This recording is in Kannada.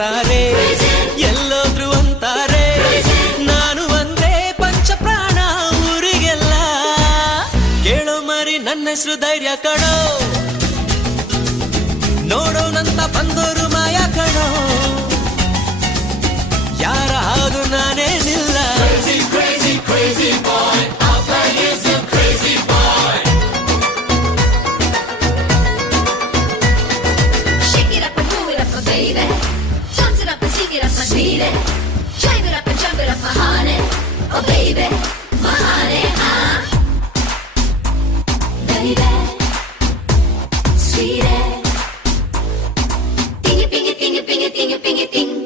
ಅಂತಾರೆ, ಎಲ್ಲೋದ್ರು ಅಂತಾರೆ, ನಾನು ಅಂದ್ರೆ ಪಂಚ ಪ್ರಾಣ ಊರಿಗೆಲ್ಲ. ಕೇಳೋ ಮರಿ ನನ್ನ ಹೆಸರು ಧೈರ್ಯ ಕಣೋ, ನೋಡೋನಂತ ಬಂದೋರು ಮಾಯ ಕಣೋ, ಯಾರ ಹಾಗು ನಾನೇನಿಲ್ಲ. Crazy, crazy boy, our guy is a crazy boy. Shake it up and move it up, my baby. Toss it up and sing it up, my sweetie. Drive it up and jump it up, my honey. Oh baby, my honey, baby, sweetie. Ding it, ding it, ding it, ding it, ding it, ding it, ding.